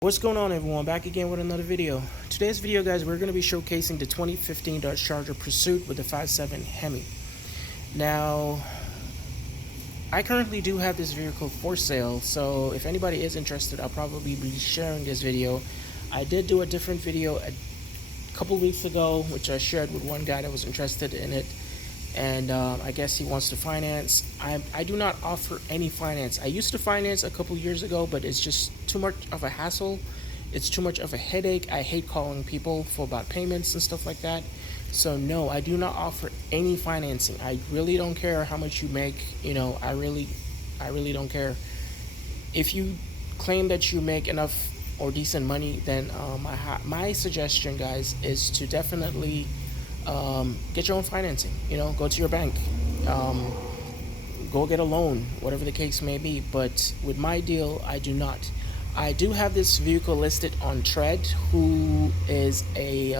What's going on, everyone? Back again with another video. Today's video, guys, we're going to be showcasing the 2015 Dodge Charger Pursuit with the 5.7 Hemi. Now, I currently do have this vehicle for sale, so if anybody is interested, I'll probably be sharing this video. I did do a different video a couple weeks ago, which I shared with one guy that was interested in it, and I guess he wants to finance. I do not offer any finance. I used to finance a couple years ago, but it's just too much of a hassle. It's too much of a headache. I hate calling people for about payments and stuff like that. So no, I do not offer any financing. I really don't care how much you make. I really don't care. If you claim that you make enough or decent money, then my suggestion, guys, is to definitely get your own financing. Go to your bank, go get a loan, whatever the case may be. But with my deal, I do not. I do have this vehicle listed on Tread, who is they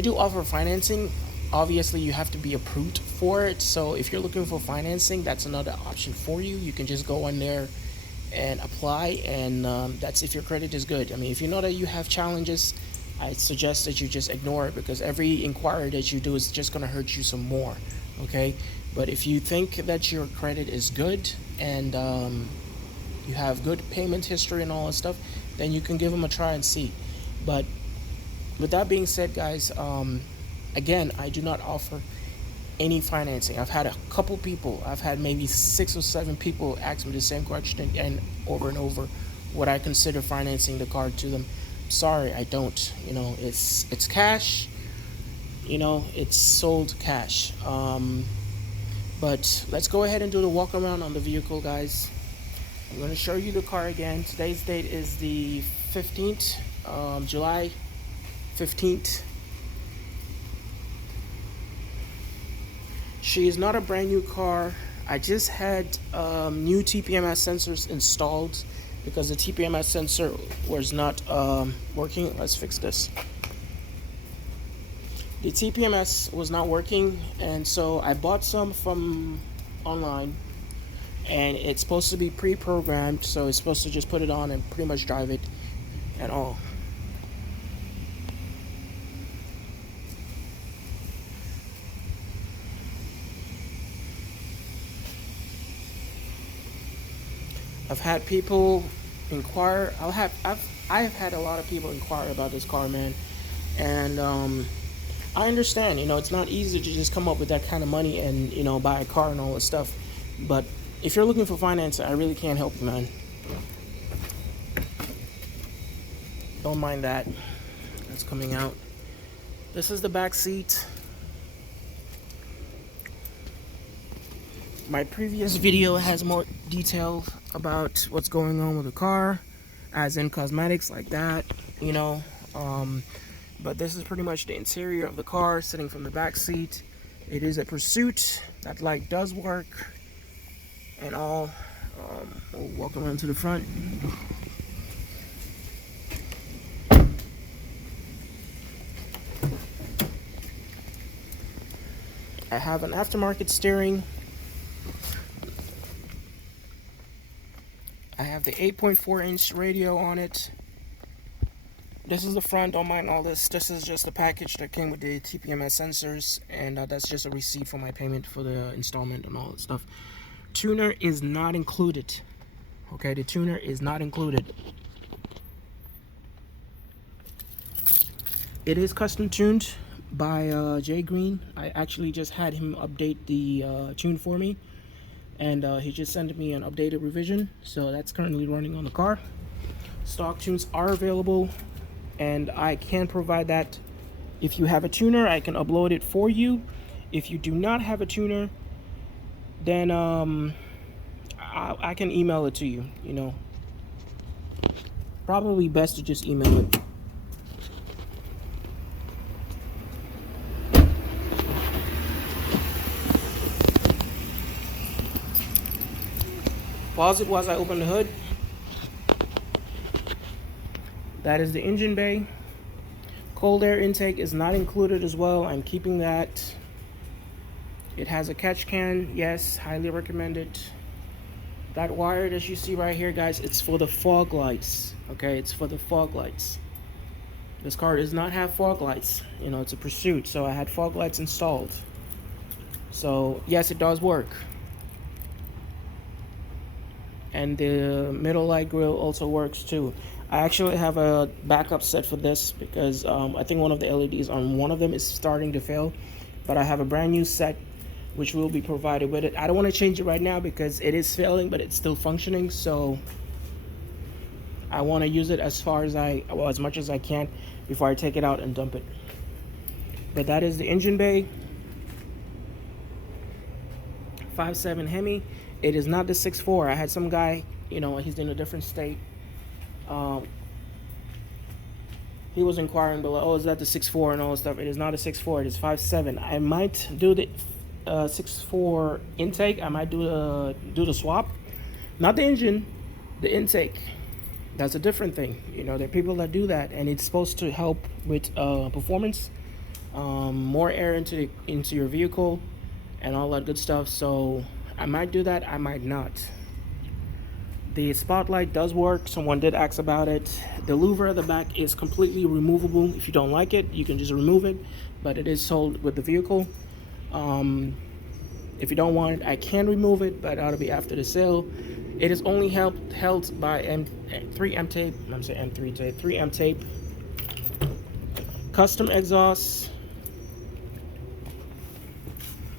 do offer financing. Obviously, you have to be approved for it. So if you're looking for financing, that's another option for you. You can just go in there and apply, and that's if your credit is good. I mean, if you know that you have challenges, I suggest that you just ignore it, because every inquiry that you do is just going to hurt you some more, okay? But if you think that your credit is good and you have good payment history and all that stuff, then you can give them a try and see. But with that being said, guys, again, I do not offer any financing. I've had a couple people, I've had maybe 6 or 7 people ask me the same question and over, would I consider financing the car to them? Sorry, I don't. It's cash. It's sold cash. But let's go ahead and do the walk around on the vehicle, guys. I'm going to show you the car again. Today's date is the 15th, July 15th. She is not a brand new car. I just had new TPMS sensors installed because the TPMS sensor was not working. Let's fix this. The TPMS was not working, and so I bought some from online, and it's supposed to be pre-programmed, so it's supposed to just put it on and pretty much drive it and all. I've had people inquire. I've had a lot of people inquire about this car, man, and I understand. It's not easy to just come up with that kind of money and buy a car and all this stuff. But if you're looking for finance, I really can't help you, man. Don't mind that. That's coming out. This is the back seat. My previous video has more detail about what's going on with the car, as in cosmetics like that, but this is pretty much the interior of the car, sitting from the back seat. It is a Pursuit. That light does work and all. We'll walk around to the front. I have an aftermarket steering. I have the 8.4-inch radio on it. This is the front. Don't mind all this. This is just the package that came with the TPMS sensors, and that's just a receipt for my payment for the installment and all that stuff. Tuner is not included. Okay, the tuner is not included. It is custom tuned by Jay Green. I actually just had him update the tune for me, and he just sent me an updated revision, so that's currently running on the car. Stock tunes are available, and I can provide that. If you have a tuner, I can upload it for you. If you do not have a tuner, then I can email it to you. Probably best to just email it. Pause it while I open the hood. That is the engine bay. Cold air intake is not included as well. I'm keeping that. It has a catch can. Yes, highly recommended. That wire that you see right here, guys, it's for the fog lights. Okay, it's for the fog lights. This car does not have fog lights. You know, it's a Pursuit, so I had fog lights installed. So yes, it does work. And the middle light grill also works too. I actually have a backup set for this because I think one of the LEDs on one of them is starting to fail, but I have a brand new set which will be provided with it. I don't want to change it right now because it is failing, but it's still functioning, so I want to use it as much as I can before I take it out and dump it. But that is the engine bay. 5.7 Hemi. It is not the 6.4. I had some guy, you know, he's in a different state. He was inquiring below, oh, is that the 6.4 and all that stuff. It is not a 6.4. It is 5.7. I might do the 6.4 intake. I might do the swap, not the engine, the intake. That's a different thing. You know, there are people that do that, and it's supposed to help with performance, more air into your vehicle, and all that good stuff. So I might do that. I might not. The spotlight does work. Someone did ask about it. The louver at the back is completely removable. If you don't like it, you can just remove it, but it is sold with the vehicle. If you don't want it, I can remove it, but that'll be after the sale. It is only held by 3M tape. I'm saying M3 tape. 3M tape. Custom exhaust.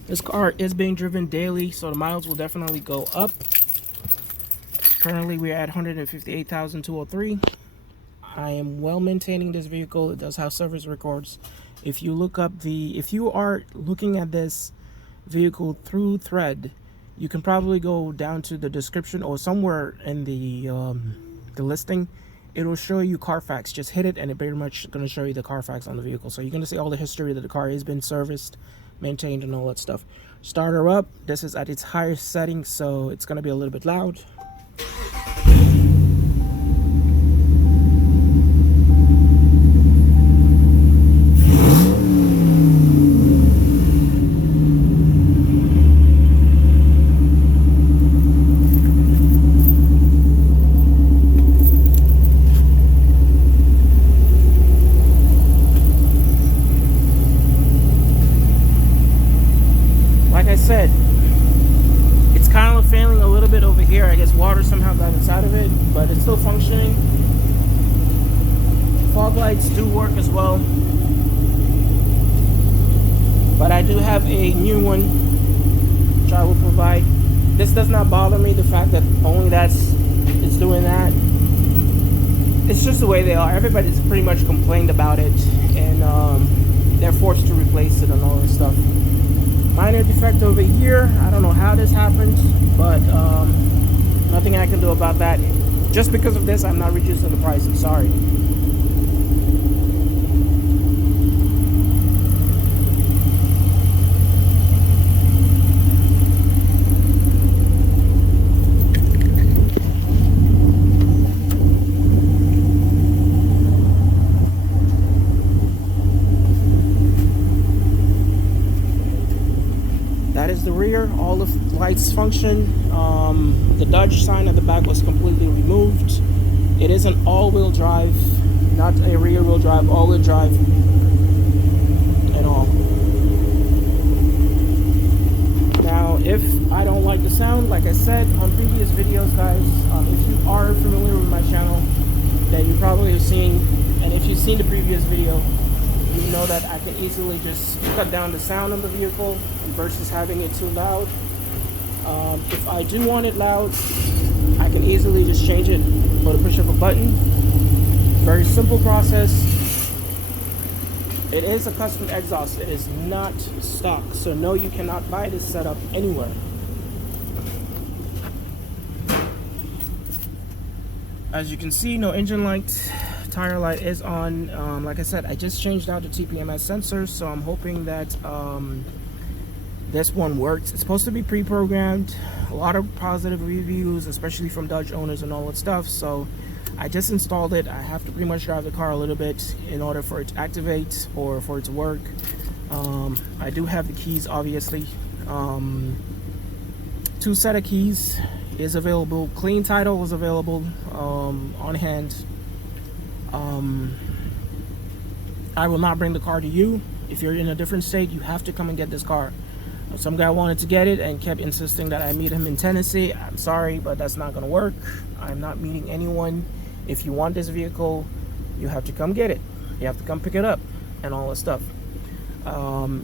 This car is being driven daily, so the miles will definitely go up. Currently, we're at 158,203. I am well maintaining this vehicle. It does have service records. If you are looking at this vehicle through Thread, you can probably go down to the description or somewhere in the listing. It will show you Carfax. Just hit it, and it pretty much going to show you the Carfax on the vehicle. So you're going to see all the history that the car has been serviced, maintained, and all that stuff. Start her up. This is at its highest setting, so it's going to be a little bit loud. Like I said, it's kind of failing a little bit over here. I guess water somehow got inside of it, but it's still functioning. Fog lights do work as well, but I do have a new one which I will provide. This does not bother me, the fact that only it's doing that. It's just the way they are. Everybody's pretty much complained about it, and they're forced to replace it and all this stuff. Minor defect over here. I don't know how this happened, but nothing I can do about that. Just because of this, I'm not reducing the price. I'm sorry. That is the rear. All the lights function. The Dodge sign at the back was completely removed. It is an all-wheel drive, not a rear-wheel drive, all-wheel drive and all. Now, if I don't like the sound, like I said on previous videos, guys, if you are familiar with my channel, then you probably have seen, and if you've seen the previous video, you know that I can easily just cut down the sound of the vehicle versus having it too loud. If I do want it loud, I can easily just change it or the push of a button. Very simple process. It is a custom exhaust. It is not stock, so no, you cannot buy this setup anywhere. As you can see, no engine light. Tire light is on. Like I said, I just changed out the TPMS sensors, so I'm hoping that this one works. It's supposed to be pre-programmed. A lot of positive reviews, especially from Dodge owners and all that stuff. So I just installed it. I have to pretty much drive the car a little bit in order for it to activate or for it to work. I do have the keys, obviously. 2 set of keys. is available. Clean title is available on hand. I will not bring the car to you. If you're in a different state, you have to come and get this car. Some guy wanted to get it and kept insisting that I meet him in Tennessee. I'm sorry, but that's not going to work. I'm not meeting anyone. If you want this vehicle, you have to come get it. You have to come pick it up and all that stuff.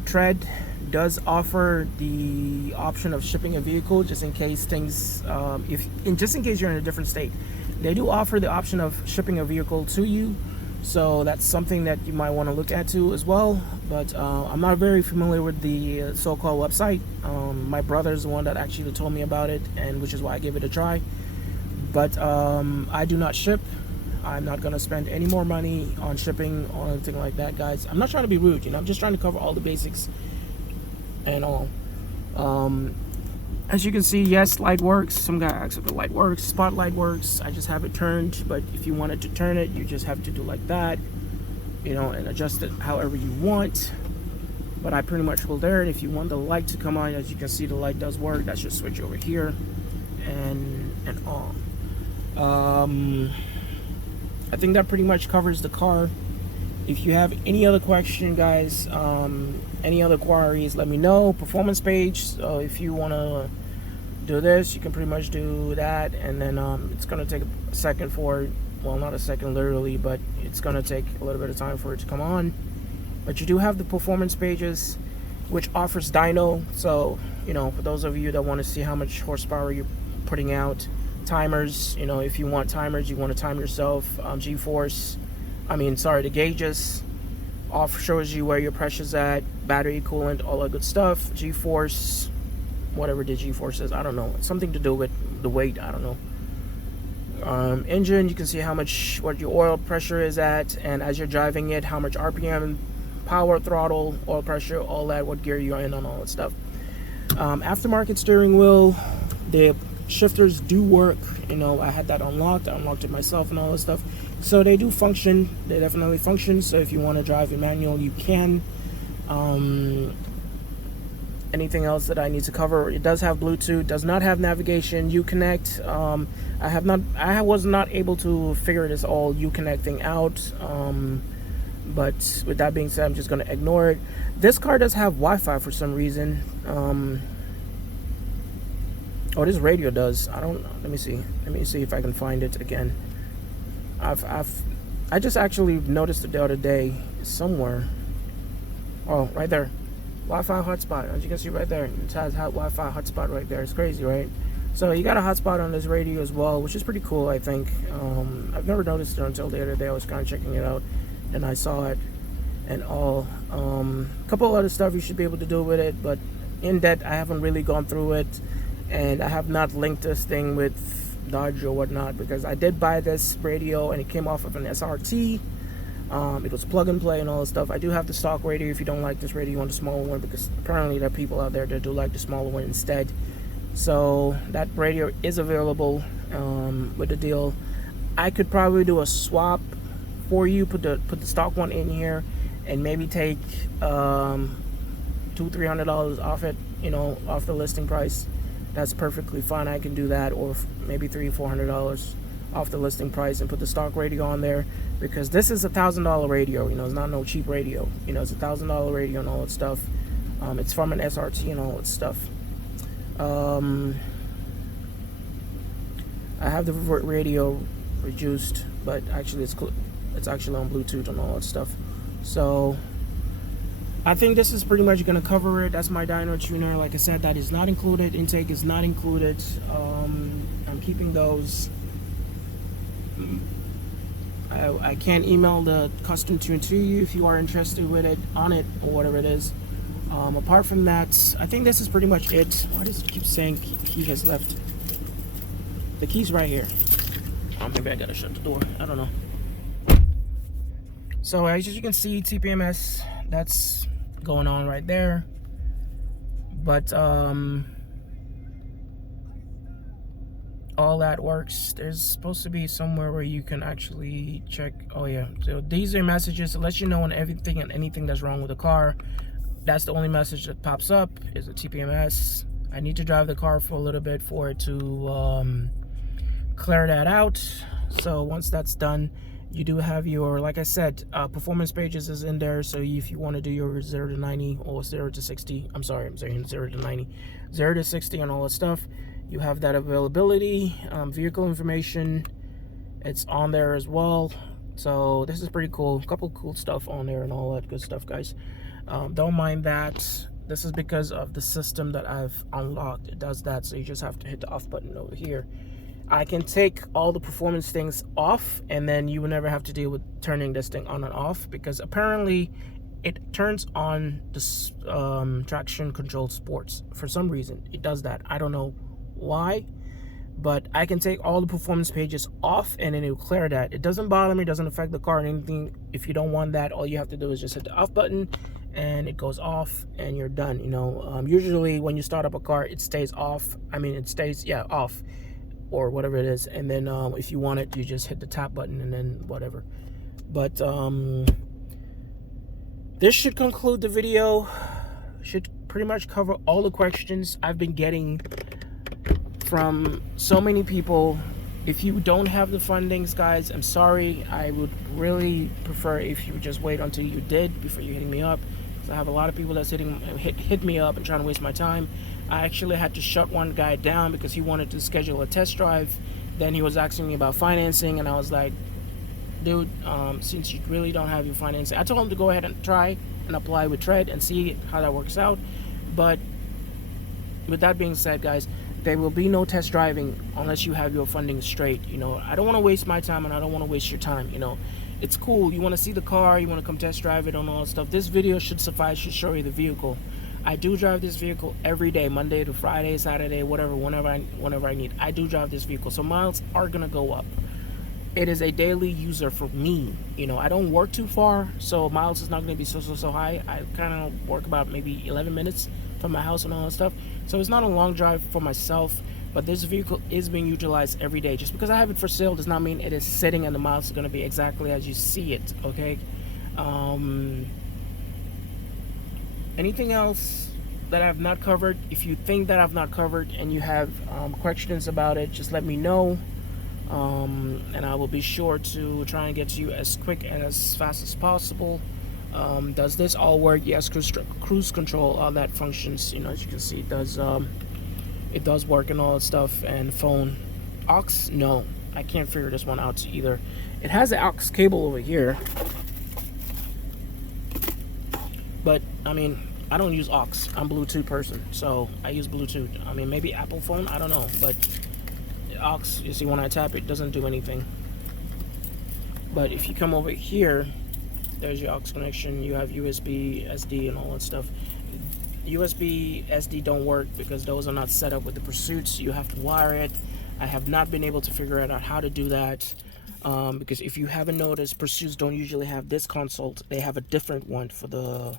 Tread does offer the option of shipping a vehicle just in case things, just in case you're in a different state. They do offer the option of shipping a vehicle to you. So that's something that you might want to look at too as well. But I'm not very familiar with the so-called website. My brother's the one that actually told me about it, and which is why I gave it a try. But I do not ship. I'm not going to spend any more money on shipping or anything like that, guys. I'm not trying to be rude, I'm just trying to cover all the basics and all. As you can see, yes, light works. Some guy asked if the light works. Spotlight works. I just have it turned, but if you wanted to turn it, you just have to do like that, and adjust it however you want. But I pretty much will there. If you want the light to come on, as you can see, the light does work. That's just switch over here and on. I think that pretty much covers the car. If you have any other question, guys, any other queries, let me know. Performance page. So if you want to do this, you can pretty much do that, and then it's going to take a second for it. Well, not a second literally, but it's going to take a little bit of time for it to come on. But you do have the performance pages, which offers dyno. So, for those of you that want to see how much horsepower you're putting out, timers, if you want timers, you want to time yourself, G-force, the gauges, off shows you where your pressure's at, battery coolant, all that good stuff, G-force, whatever the G-force is, I don't know, something to do with the weight, I don't know. Engine, you can see what your oil pressure is at, and as you're driving it, how much RPM, power, throttle, oil pressure, all that, what gear you're in, on all that stuff. Aftermarket steering wheel, the shifters do work. I had that unlocked. I unlocked it myself and all that stuff. So they do function. They definitely function. So if you want to drive a manual, you can. Anything else that I need to cover? It does have Bluetooth. Does not have navigation. Uconnect. I was not able to figure this all Uconnect thing out. But with that being said, I'm just going to ignore it. This car does have Wi-Fi for some reason. Oh, this radio does. I don't. Let me see if I can find it again. I just actually noticed it the other day somewhere. Oh, right there, Wi-Fi hotspot. As you can see right there, it has Wi-Fi hotspot right there. It's crazy, right? So you got a hotspot on this radio as well, which is pretty cool, I think. I've never noticed it until the other day. I was kind of checking it out, and I saw it, and all. A couple of other stuff you should be able to do with it, but in depth, I haven't really gone through it. And I have not linked this thing with Dodge or whatnot, because I did buy this radio and it came off of an SRT. It was plug and play and all that stuff. I do have the stock radio if you don't like this radio, you want the smaller one, because apparently there are people out there that do like the smaller one instead. So that radio is available with the deal. I could probably do a swap for you, put the stock one in here, and maybe take $200-300 off it, off the listing price. That's perfectly fine. I can do that, or maybe $300-400 off the listing price, and put the stock radio on there, because this is $1,000 radio. It's not no cheap radio. It's $1,000 radio and all that stuff. It's from an SRT and all that stuff. I have the radio reduced, but actually it's actually on Bluetooth and all that stuff. So I think this is pretty much going to cover it. That's my dyno tuner. Like I said, that is not included. Intake is not included. I'm keeping those. I can't email the custom tune to you if you are interested with it, on it, or whatever it is. Apart from that, I think this is pretty much it. Why does it keep saying key has left? The key's right here. Maybe I gotta shut the door. I don't know. So as you can see, TPMS, that's going on right there. But all that works. There's supposed to be somewhere where you can actually check. Oh yeah, so these are messages to let you know on everything and anything that's wrong with the car. That's the only message that pops up, is a TPMS. I need to drive the car for a little bit for it to clear that out. So once that's done, you do have your, like I said, performance pages is in there. So if you want to do your 0 to 90 or 0 to 60, I'm saying 0 to 90, 0 to 60 and all that stuff, you have that availability. Vehicle information, it's on there as well. So this is pretty cool. A couple cool stuff on there and all that good stuff, guys. Don't mind that. This is because of the system that I've unlocked. It does that, so you just have to hit the off button over here. I can take all the performance things off, and then you will never have to deal with turning this thing on and off, because apparently it turns on the traction control sports. For some reason, it does that. I don't know why, but I can take all the performance pages off, and then it will clear that. It doesn't bother me, doesn't affect the car or anything. If you don't want that, all you have to do is just hit the off button, and it goes off, and you're done. You know, usually when you start up a car, it stays off. I mean, it stays, yeah, off, or whatever it is, and then if you want it, you just hit the tap button and then whatever. But this should conclude the video. Should pretty much cover all the questions I've been getting from so many people. If you don't have the fundings, guys, I'm sorry. I would really prefer if you would just wait until you did before you hitting me up. So I have a lot of people that's hit me up and trying to waste my time. I actually had to shut one guy down because he wanted to schedule a test drive. Then he was asking me about financing, and I was like, dude, since you really don't have your financing, I told him to go ahead and try and apply with Tread and see how that works out. But with that being said, guys, there will be no test driving unless you have your funding straight. You know, I don't want to waste my time, and I don't want to waste your time. You know, it's cool. You want to see the car, you want to come test drive it and all that stuff. This video should suffice to show you the vehicle. I do drive this vehicle every day, Monday to Friday, Saturday, whatever, whenever I need. I do drive this vehicle, so miles are gonna go up. It is a daily user for me. You know, I don't work too far, so miles is not gonna be so high. I kind of work about maybe 11 minutes from my house and all that stuff, so it's not a long drive for myself. But this vehicle is being utilized every day. Just because I have it for sale does not mean it is sitting and the miles are gonna be exactly as you see it. Okay. Anything else that I've not covered? If you think that I've not covered and you have questions about it, just let me know, and I will be sure to try and get to you as quick and as fast as possible. Does this all work? Yes. Cruise control, all that functions. You know, as you can see, it does work and all that stuff. And phone aux, no, I can't figure this one out either. It has an aux cable over here, but I mean, I don't use aux. I'm a Bluetooth person, so I use Bluetooth. I mean, maybe Apple phone, I don't know, but aux, you see when I tap it, doesn't do anything. But if you come over here, there's your aux connection. You have USB, SD, and all that stuff. USB, SD don't work because those are not set up with the Pursuits. You have to wire it. I have not been able to figure out how to do that. Because if you haven't noticed, Pursuits don't usually have this console. They have a different one for the,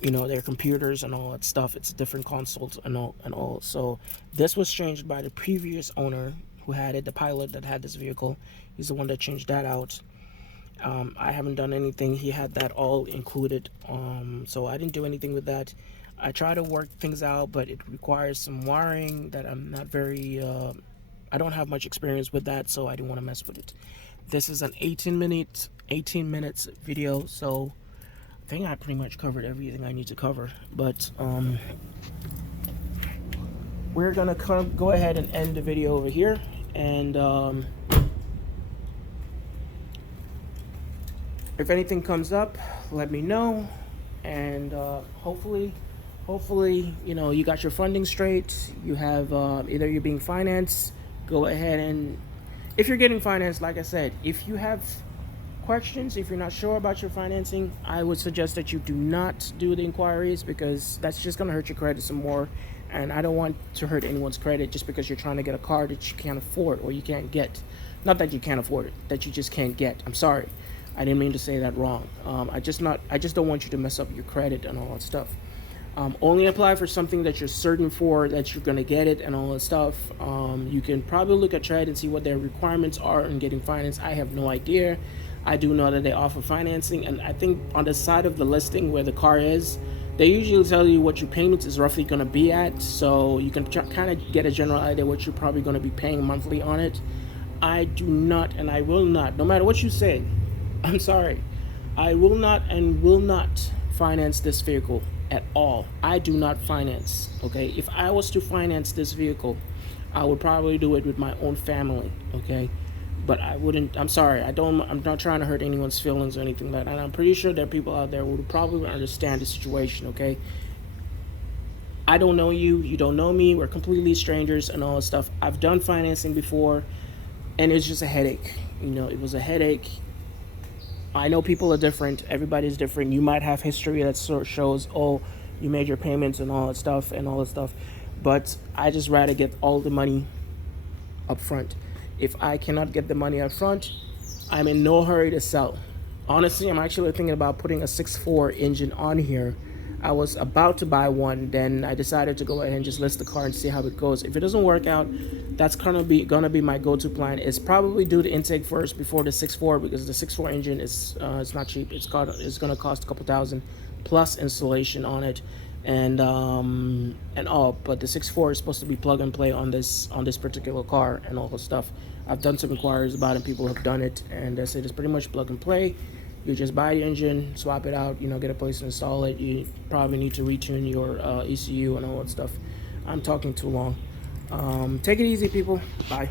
you know, their computers and all that stuff. It's different consoles and all. So this was changed by the previous owner who had it, the pilot that had this vehicle. He's the one that changed that out. I haven't done anything. He had that all included. So I didn't do anything with that. I try to work things out, but it requires some wiring that I'm not very, I don't have much experience with that, so I didn't want to mess with it. This is an 18 minutes video, so I think I pretty much covered everything I need to cover. But we're gonna go ahead and end the video over here, and if anything comes up, let me know, and hopefully, you know, you got your funding straight. You have either you're being financed. Go ahead, and if you're getting financed, like I said, if you have questions, if you're not sure about your financing, I would suggest that you do not do the inquiries, because that's just going to hurt your credit some more, and I don't want to hurt anyone's credit just because you're trying to get a car that you can't afford or you can't get. Not that you can't afford it, that you just can't get. I'm sorry, I didn't mean to say that wrong. I just don't want you to mess up your credit and all that stuff. Only apply for something that you're certain for, that you're going to get it and all that stuff. You can probably look at Tread and see what their requirements are in getting finance. I have no idea. I do know that they offer financing, and I think on the side of the listing where the car is, They usually tell you what your payments is roughly going to be at, so you can kind of get a general idea what you're probably going to be paying monthly on it. I do not, and I will not, no matter what you say, I'm sorry, I will not and will not finance this vehicle at all. I do not finance, okay? If I was to finance this vehicle, I would probably do it with my own family, okay? But I wouldn't. I'm sorry. I'm not trying to hurt anyone's feelings or anything like that. And I'm pretty sure there are people out there who would probably understand the situation. Okay. I don't know you. You don't know me. We're completely strangers and all that stuff. I've done financing before, and it's just a headache. It was a headache. I know people are different. Everybody's different. You might have history that sort of shows, oh, you made your payments and all that stuff and all that stuff. But I just rather get all the money up front. If I cannot get the money up front, I'm in no hurry to sell. Honestly, I'm actually thinking about putting a 6.4 engine on here. I was about to buy one, then I decided to go ahead and just list the car and see how it goes. If it doesn't work out, that's gonna be my go-to plan. Is probably do the intake first before the 6.4, because the 6.4 engine is it's not cheap. It's gonna cost a couple thousand plus installation on it, and all. But the 6.4 is supposed to be plug and play on this particular car and all the stuff. I've done some inquiries about it. People have done it, and they say it's pretty much plug and play. You just buy the engine, swap it out, get a place to install it. You probably need to retune your ECU and all that stuff. I'm talking too long. Take it easy, people. Bye.